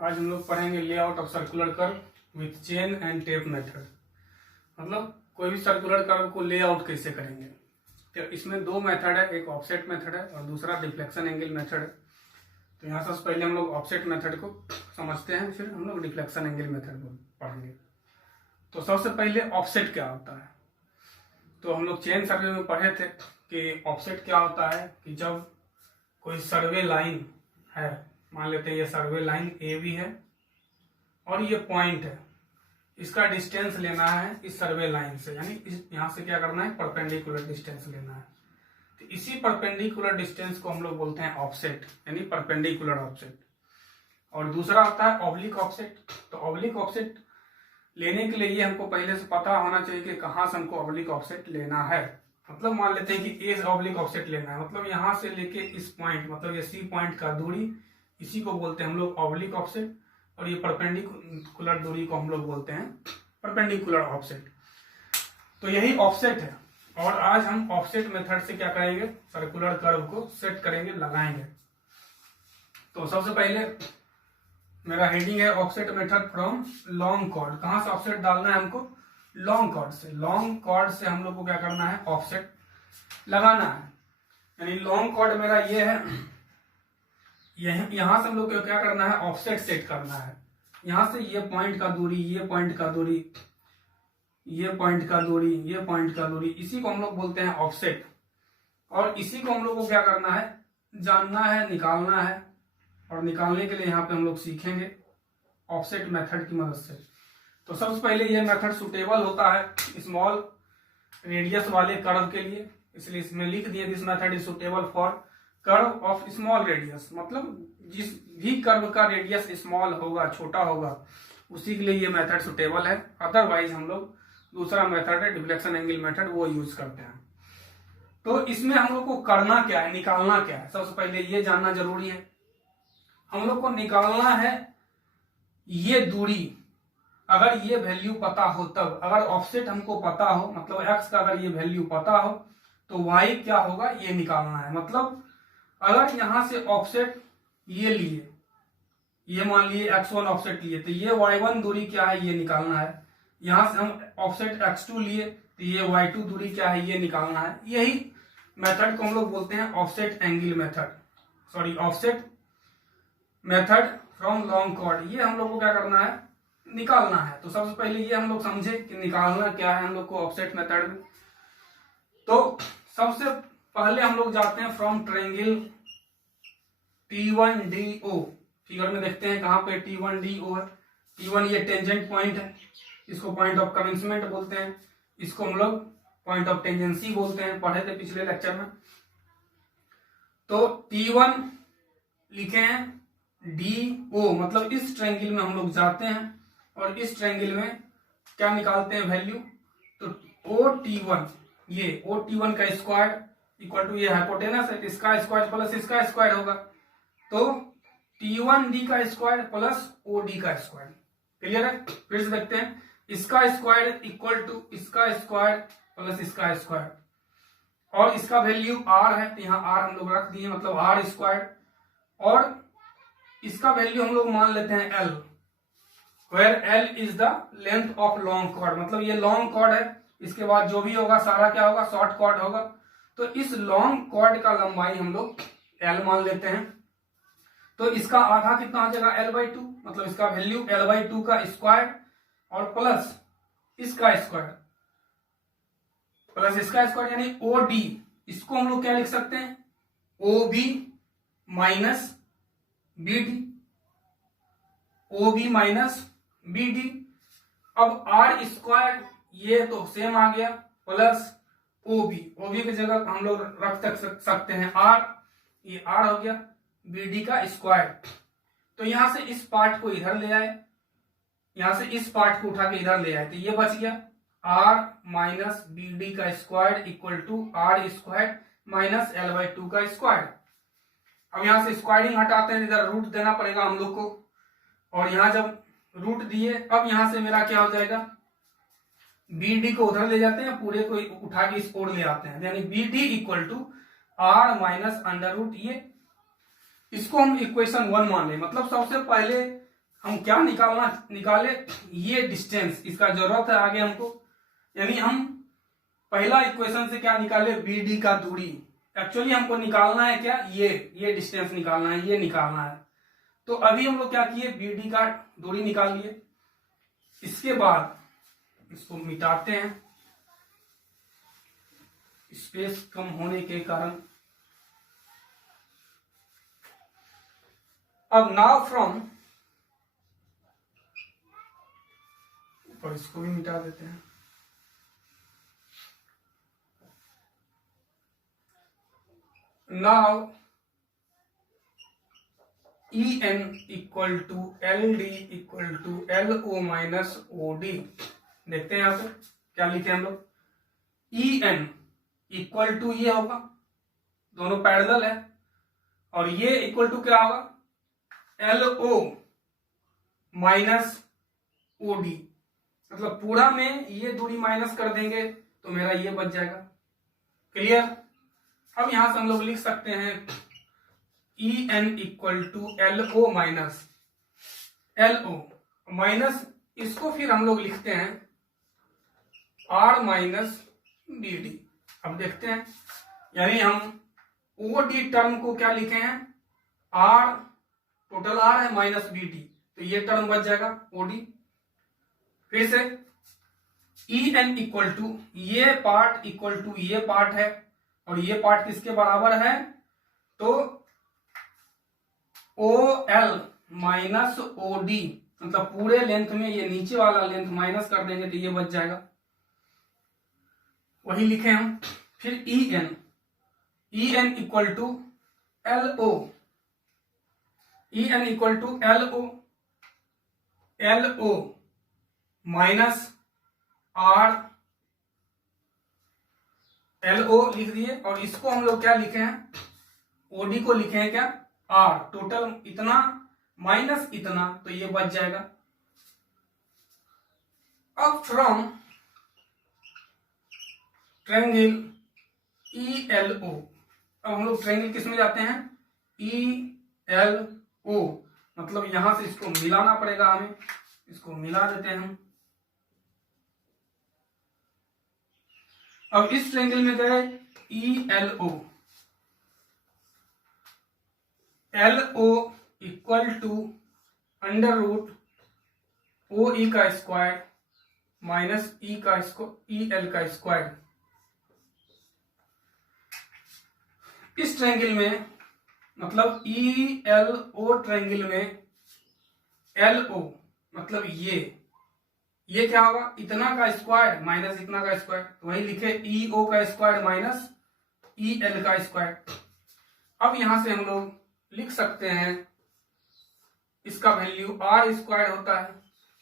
आज हम लोग पढ़ेंगे layout of circular curve with chain and tape method. मतलब कोई भी सर्कुलर कर्व को लेआउट कैसे करेंगे। तो इसमें दो मेथड है, एक ऑफसेट मेथड है और दूसरा डिफ्लेक्शन एंगल मेथड है। तो यहाँ सबसे पहले हम लोग ऑफसेट मेथड को समझते हैं, फिर हम लोग डिफ्लेक्शन एंगल मेथड को पढ़ेंगे। तो सबसे पहले ऑफसेट क्या होता है। तो हम लोग चेन सर्वे में पढ़े थे कि ऑफसेट क्या होता है कि जब कोई सर्वे लाइन है, मान लेते हैं ये सर्वे लाइन ए बी है और ये पॉइंट है, इसका डिस्टेंस लेना है इस सर्वे लाइन से, यानी यहां से क्या करना है, परपेंडिकुलर डिस्टेंस लेना है। तो इसी परपेंडिकुलर डिस्टेंस को हम लोग बोलते हैं ऑफसेट, यानी परपेंडिकुलर ऑफसेट। और दूसरा होता है ऑब्लिक ऑफसेट। तो ऑब्लिक ऑफसेट लेने के लिए ये हमको पहले से पता होना चाहिए कि कहां से हमको ऑब्लिक ऑफसेट लेना है। मतलब मान लेते हैं कि ए ऑब्लिक ऑफसेट लेना है, मतलब यहां से लेके इस पॉइंट, मतलब ये सी पॉइंट का दूरी, इसी को बोलते हैं हम लोग ऑब्लिक ऑफसेट। और ये परपेंडिकुलर दूरी को हम लोग बोलते हैं परपेंडिकुलर ऑफसेट। तो यही ऑफसेट है। और आज हम ऑफसेट मेथड से क्या करेंगे, सर्कुलर कर्व को सेट करेंगे, लगाएंगे। तो सबसे पहले मेरा हेडिंग है offset method from long chord. कहां से ऑफसेट डालना है हमको, लॉन्ग कॉर्ड से। लॉन्ग कॉर्ड से हम लोग को क्या करना है, ऑफसेट लगाना है। यानी लॉन्ग कॉर्ड मेरा ये है, यहां से हम लोग को क्या करना है, ऑफसेट सेट करना है। यहां से ये पॉइंट का दूरी, ये पॉइंट का दूरी, ये पॉइंट का दूरी, ये पॉइंट का दूरी, इसी को हम लोग बोलते हैं ऑफसेट। और इसी को हम लोग को क्या करना है, जानना है, निकालना है। और निकालने के लिए यहाँ पे हम लोग सीखेंगे ऑफसेट मेथड की मदद से। तो सबसे पहले ये मेथड सुटेबल होता है स्मॉल रेडियस वाले कर्व के लिए, इसलिए इसमें लिख दिए this method is suitable for curve of small radius. मतलब जिस भी कर्व का रेडियस स्मॉल होगा, छोटा होगा, उसी के लिए ये मेथड सुटेबल है। अदरवाइज हम लोग दूसरा मेथड है डिफ्लेक्शन एंगल मेथड, वो यूज करते हैं। तो इसमें हम लोग को करना क्या है, निकालना क्या है, सबसे पहले ये जानना जरूरी है। हम लोग को निकालना है ये दूरी। अगर ये वैल्यू पता हो तब, अगर ऑफसेट हमको पता हो, मतलब एक्स का अगर ये वैल्यू पता हो तो वाई क्या होगा, ये निकालना है। मतलब अगर यहां से ऑफसेट ये लिए, ये मान लिए x1 ऑफसेट लिए, तो ये y1 दूरी क्या है, ये निकालना है। यहां से हम ऑफसेट x2 लिए, तो ये y2 दूरी क्या है, ये निकालना है। यही मेथड को हम लोग बोलते हैं offset angle method, sorry offset method from long chord. ये हम लोग को क्या करना है, निकालना है। तो सबसे पहले ये हम लोग समझे कि निकालना क्या है हम लोग को ऑफसेट मेथड में। तो सबसे पहले हम लोग जाते हैं फ्रॉम ट्रायंगल T1DO। फिगर में देखते हैं कहां पे T1DO है। T1 ये टेंजेंट पॉइंट है, इसको पॉइंट ऑफ कमेंसमेंट बोलते हैं, इसको हम लोग पॉइंट ऑफ टेंजेंसी बोलते हैं, पढ़े थे पिछले लेक्चर में। तो T1 लिखे हैं DO, मतलब इस ट्रायंगल में हम लोग जाते हैं और इस ट्रायंगल में क्या निकालते हैं वैल्यू। तो OT1, ये OT1 का स्क्वायर इक्वल टू ये हाइपोटेनस है, इसका स्क्वायर प्लस इसका स्क्वायर होगा। तो T1D का स्क्वायर प्लस OD का स्क्वायर, क्लियर है। फिर से देखते हैं, इसका स्क्वायर इक्वल टू इसका स्क्वायर प्लस इसका स्क्वायर, और इसका वैल्यू R है, तो यहाँ R हम लोग रख दिए, मतलब R स्क्वायर। और इसका वैल्यू हम लोग मान लेते हैं L, where L is the length of long chord. मतलब ये लॉन्ग कॉर्ड है, इसके बाद जो भी होगा सारा क्या होगा, शॉर्ट कॉर्ड होगा। तो इस लॉन्ग कॉर्ड का लंबाई हम लोग L मान लेते हैं। तो इसका आधा कितना हो जाएगा, L/2, मतलब इसका वैल्यू L/2 का स्क्वायर और प्लस इसका स्क्वायर प्लस इसका स्क्वायर, यानी OD। इसको हम लोग क्या लिख सकते हैं, OB minus BD, OB minus BD। अब R स्क्वायर ये तो सेम आ गया, प्लस OB की जगह हम लोग रख सकते हैं R, ये R हो गया, BD का स्क्वायर। तो यहां से इस पार्ट को इधर ले आए, यहां से इस पार्ट को उठा के इधर ले आए, तो ये बच गया R माइनस BD का square equal to R square minus L/2 का स्क्वायर। अब यहां से स्क्वायरिंग हटाते हैं, इधर रूट देना पड़ेगा हम लोग को। और यहां जब रूट दिए, अब यहां से मेरा क्या हो जाएगा, BD को उधर ले जाते हैं, पूरे को उठा के इस ओर ले आते हैं, यानी BD equal to R minus under root ये। इसको हम इक्वेशन 1 मान लें। मतलब सबसे पहले हम क्या निकाले ये डिस्टेंस, इसका जरूरत है आगे हमको। यानी हम पहला इक्वेशन से क्या निकाले, BD का दूरी। एक्चुअली हमको निकालना है क्या, ये डिस्टेंस निकालना है, ये निकालना है। तो अभी हम लोग क्या किए, BD का दूरी निकाल लिए। इसके बाद इसको मिटाते हैं स्पेस कम होने के कारण। अब नाउ फ्रॉम, और इसको भी मिटा देते हैं। Now EN equal to LD equal to LO minus OD। देखते हैं यहां पे क्या लिखे हम लोग। EN इक्वल टू ये होगा, दोनों पैरेलल है, और ये इक्वल टू क्या होगा, LO माइनस OD। मतलब पूरा में ये दूरी माइनस कर देंगे तो मेरा ये बच जाएगा। क्लियर। अब यहां से हम लोग लिख सकते हैं EN equal to LO minus LO minus, इसको फिर हम लोग लिखते हैं R माइनस BD। अब देखते हैं, यानी हम OD टर्म को क्या लिखे हैं, R, टोटल R है माइनस BD, तो ये टर्म बच जाएगा OD। फिर से EN इक्वल टू ये पार्ट इक्वल टू ये पार्ट है, और ये पार्ट किसके बराबर है, तो OL माइनस OD। मतलब पूरे लेंथ में ये नीचे वाला लेंथ माइनस कर देंगे तो ये बच जाएगा, वही लिखे हम। फिर EN equal to LO, EN equal to LO minus R, LO लिख दिए, और इसको हम लोग क्या लिखे हैं, OD को लिखे हैं क्या, R। टोटल इतना माइनस इतना, तो ये बच जाएगा। अब फ्रॉम ट्रायंगल ELO, अब हम लोग ट्रायंगल किस में जाते हैं, ELO। मतलब यहां से इसको मिलाना पड़ेगा हमें, इसको मिला देते हैं हम। अब इस ट्रायंगल में गए ELO, LO equal to under root OE का स्क्वायर माइनस EL का स्क्वायर। इस ट्रायंगल में मतलब ELO ट्रायंगल में LO मतलब ये क्या होगा, इतना का स्क्वायर माइनस इतना का स्क्वायर, तो वही लिखे EO का स्क्वायर माइनस EL का स्क्वायर। अब यहां से हम लोग लिख सकते हैं, इसका वैल्यू R स्क्वायर होता है,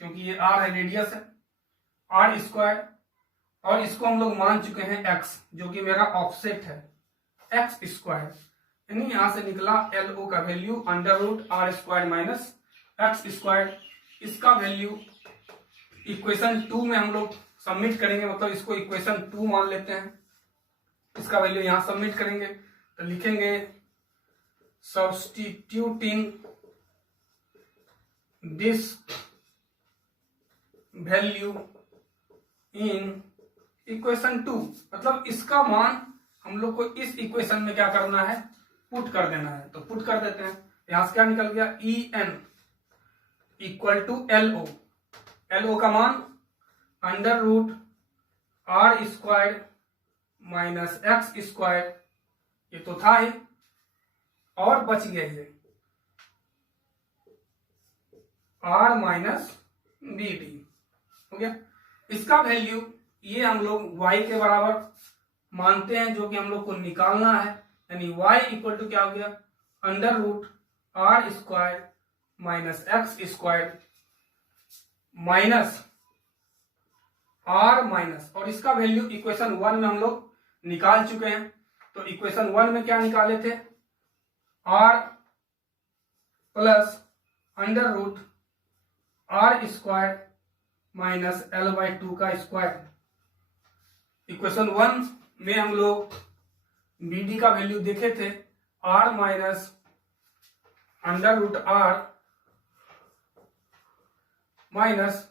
क्योंकि ये R है, रेडियस है, R स्क्वायर, और इसको हम लोग मान चुके हैं X, जो कि मेरा ऑफसेट है, X स्क्वायर। यानी यहां से निकला LO का value under root R square minus X square. इसका वैल्यू इक्वेशन 2 में हम लोग सबमिट करेंगे, मतलब इसको इक्वेशन 2 मान लेते हैं। इसका वैल्यू यहां सबमिट करेंगे तो लिखेंगे substituting this value in equation 2। मतलब इसका मान हम लोग को इस इक्वेशन में क्या करना है, पुट कर देना है, तो पुट कर देते हैं। यहां से क्या निकल गया, EN इक्वल टू LO का मान under root R square minus X square, ये तो था ही, और बच गया ये R माइनस BD हो गया। इसका वैल्यू ये हम लोग y के बराबर मानते हैं, जो कि हम लोग को निकालना है। यानी y इक्वल टू क्या हो गया, under root R square minus X square minus R minus, और इसका वैल्यू इक्वेशन 1 में हम लोग निकाल चुके हैं। तो इक्वेशन 1 में क्या निकाले थे, R plus under root R square minus L/2 का स्क्वायर। इक्वेशन 1 में हम लोग BD का वैल्यू देखे थे, R minus under root R minus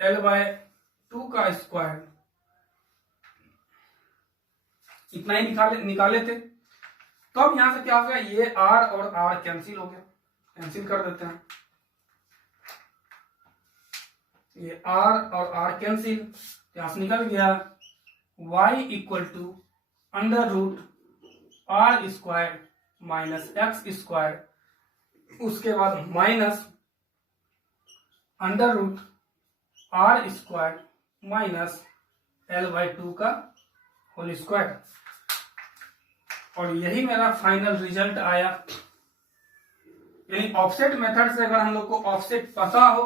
L/2 का स्क्वायर, इतना ही निकाले थे। तो अब यहां से क्या हो गया, ये r और r कैंसिल हो गया, कैंसिल कर देते हैं, ये r और r कैंसिल, यहां से निकल गया y equal to under root r square minus x square, उसके बाद minus under root r square minus L/2 का होल स्क्वायर। और यही मेरा फाइनल रिजल्ट आया। यानी ऑफसेट मेथड से अगर हम लोग को ऑफसेट पता हो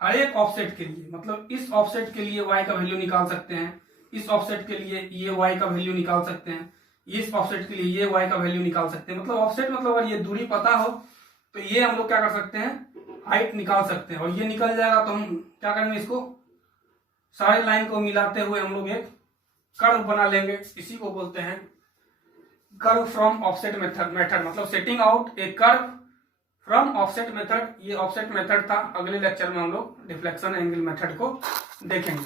हर एक ऑफसेट के लिए, मतलब इस ऑफसेट के लिए y का वैल्यू निकाल सकते हैं, इस ऑफसेट के लिए ये y का वैल्यू निकाल सकते हैं, इस ऑफसेट के लिए ये y का वैल्यू निकाल सकते हैं। मतलब ऑफसेट मतलब अगर ये दूरी पता हो तो ये हम लोग क्या कर सकते हैं, हाइट निकाल सकते हैं। और ये निकल जाएगा तो हम क्या करेंगे, इसको सारे लाइन को मिलाते हुए हम लोग एक कर्व बना लेंगे। इसी को बोलते हैं कर्व फ्रॉम ऑफसेट मेथड। मतलब setting out A curve from offset method. ये ऑफसेट मेथड था। अगले लेक्चर में हम लोग डिफ्लेक्शन एंगल मेथड को देखेंगे।